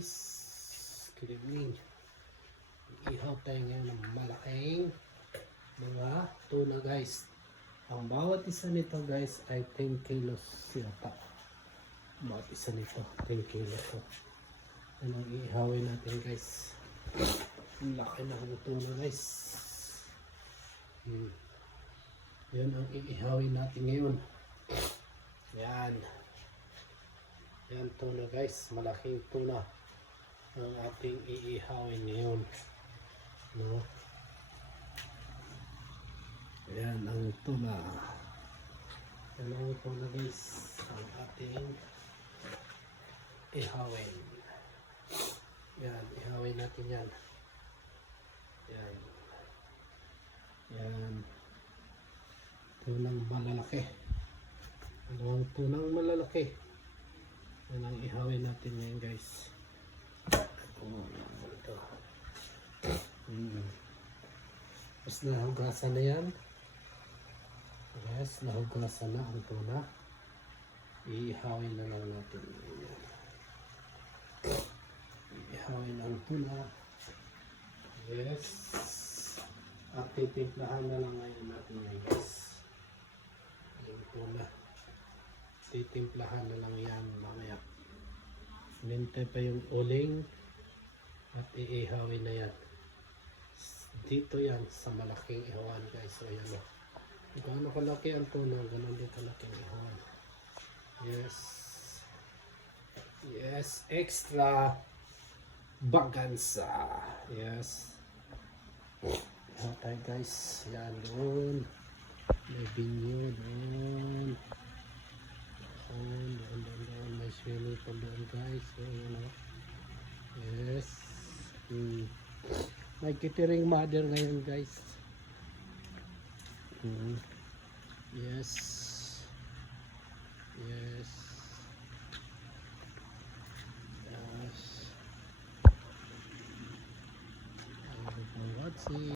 guys, good evening. Ihaw tayo ngayon ng malaking mga tuna guys. Ang bawat isa nito guys ay 10 kilos yata. Bawat isa nito 10 kilos to. Yan ang iihawin natin guys. Ang laki ng tuna guys. Yan ang iihawin natin ngayon. Yan. Yan tuna guys, malaking tuna ang ating iihawin ngayon. No? Yan ang tuna. Yan ang tuna guys, ang ating ihawin. Yan, ihawin natin yan. Yan. Yan. Tunang malalaki. Dalawang tunang malalaki. Yan ang ihawin natin ngayon guys. Ito. Tapos nahugasan na yan. Yes, nahugasan na ang tuna. Iihawin na lang natin. Yan. Iihawin ang tuna. Yes. At titimplahan na lang ngayon natin guys. Yung tuna. Titimplahan na lang yan mamaya. Nintay pa yung uling at iihawin na yan. Dito yan sa malaking ihawan guys. So yan o. Gaano kalaki ang tuna, ganon din kalaking ihawan. Yes. Yes. Extra bagansa. Yes. Ihaw tayo guys. Yan doon. May binyo doon. Doon, may swimming pool doon guys. So, yun o. Yes. May catering mother ngayon guys. Yes. Yes. Yes. Thank you for watching.